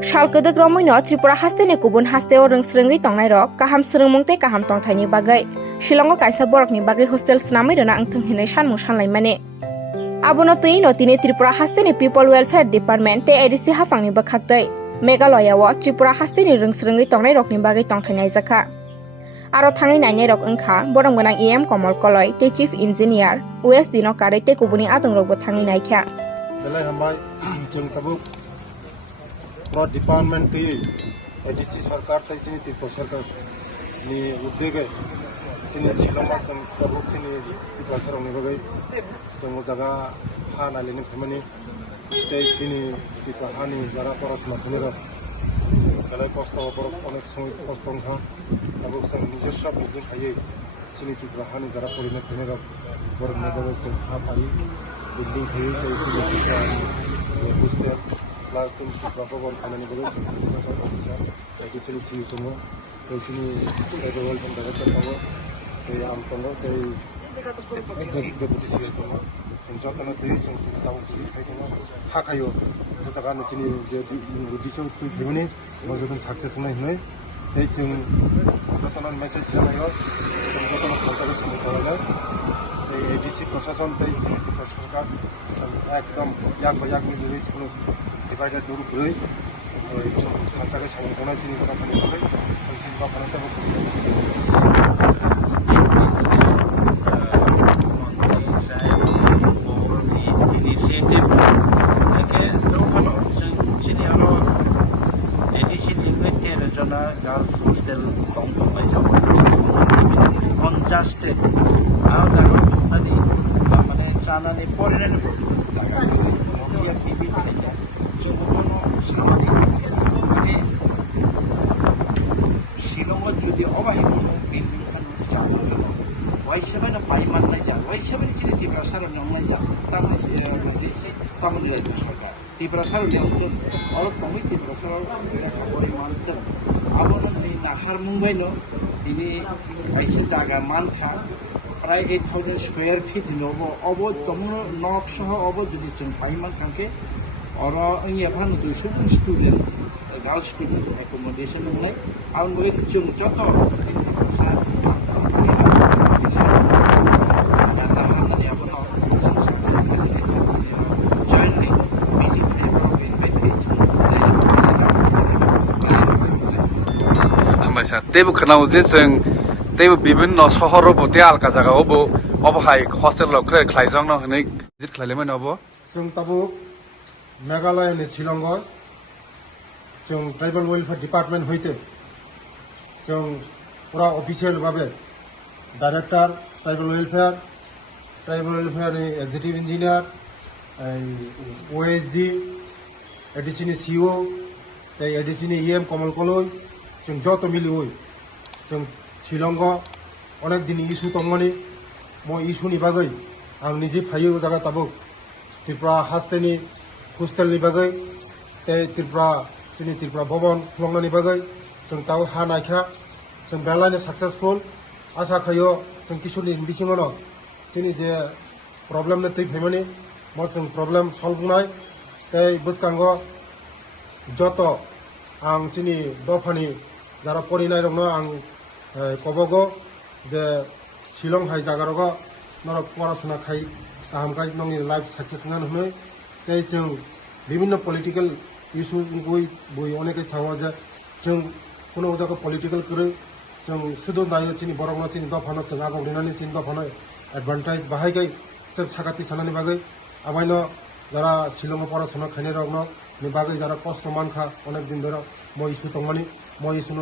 Salkadek Romoino Tripura hastene kubun hasteo rengsrengi tongnai rok kaham srengmung te kaham tongthaini bagai Shillongo kaisa borokni bagai hostel snamai rona angthong hinai sanmung sanlaimani Abono tei no tini Tripura hastene People Welfare Department te ADC hafangni bakhaktei Meghalaya wo Tripura hastene rengsrengi tongnai rokni bagai tongthainai jakha Aro thangai nainai rok wngkha borong gonang EM Komol Koloi te Chief Engineer West Dino Karai te kubuni atong rokbo thangai naikha Belai hambai jeng tabuk pro department ti ADC sarkar tai sini ti sarkar ni uddege sini siloma sam tabuk sini ti pasar ong bagai songo jaga han alini famani sei sini ti kahani jara poros mathnero belai kosto borok onek সময় কষ্ট ha tabuk sang নিজস্ব বিদ্যুৎ খাইয়ে sini ti kahani jara porimet famero borok mebagai sing ha pai building thei tai sini ti hostel Last time, proper one family village, officer, like this is you know, actually, the world from the rest of the world, they are from the deputy secretary, some Jotana, some town visit, Hakayo, the Sagan is in the Diso to Himini, was a success in my way. They sing Jotana message, some Jotana conservation in the corner. ADC প্রশাসন তাই সমিতি সরকার একদম yak release কোনো divider দূর করে খাঁচাকে সংগঠনের চিনি কথা বলে হবে সংচিত বা ভারতে initiative ke dokano sini alo ADC lingwete rejona girls hostel tong mai jaw on just aw jago tadi মানে চানানি পরে নেব টাকা দিয়ে পিপি থেকে সেগুলো সামাজিক মানে শিলংও যদি অবহেলা বিল্ডিং খান চালাতে ওয়াইসেবেন পাইমান নাই যা ওয়াইসেবেন চিনি তীব্র সার নংলাই যা তামে দিছে তামনি রাজ্য সরকার তীব্র সার নিয়ন্ত্রণ অল কমি তীব্র সার লেখা পড়ে মানতে আবরণ নাহার মুম্বাইনো তিনি আইসে জায়গা মানখা প্রায় 8,000 স্কয়ার ফিট নব অব তমন নক সহ অব যদি जों পাইমান কাঙ্কে অর ইয়াভান 200 স্টুডেন্ট গার্লস স্টুডেন্টস অ্যাকোমোডেশন নাই আউন বই जों যত तेबो खनाव जे जों तेबो विभिन्न सहराव बते आलका जागायावबो अबहाय हस्टेलाव खालायजों न हनै जित खालायमोन अब जों ताबु मेघालयनि शिलंग जों ट्राइबल वेलफेयर डिपार्टमेंट हইতে जों पुरा ऑफिशियल भाबे director tribal welfare executive engineer OSD एडिसिनि सीओ ते एडिसिनि ईएम कमल कलई जों जत मिली हई जों शिलंग अनेक दिन इशू दंमोन मैं इशूनि बागै आं निजे फायो जागा ताबुक त्रिपुरा हास्टेनि हस्टेलनि बागै ते त्रिपुरा भवन खुलंनायनि बागै जों ताव हा नायखा जों बेलायनो सक्सेसफुल आशा खायो जों किशोरनि बिसिङावनो जोंनि जे प्रब्लेम ने तै फैमानि म जों प्रब्लेम सल्व नाय ते बसकांगो जत आं जोंनि दफानि যারা পরিনাই দङ आं कबगो जे शिलं हाय जागारगो नरक पড়াশোনা खाय गाहामखाय नंनि लाइफ सक्सेस गान हनै ते जों विभिन्न पलिटिकल इशू बय अनेकै सावा जे जों कोनो जागा पलिटिकल करे जों सुदु नायो चिनि बरंनो चिनि दफानो जों आगौ दिनानि चिनि दफानो एडभान्टेज बाहायगै सब साखाति सानानि बागै आबायनो যারা শিলংও পড়াশোনা খাইনে রগনো नि बागै যারা কষ্ট मानखा अनेक दिन धर म इशू दंमानि म इशू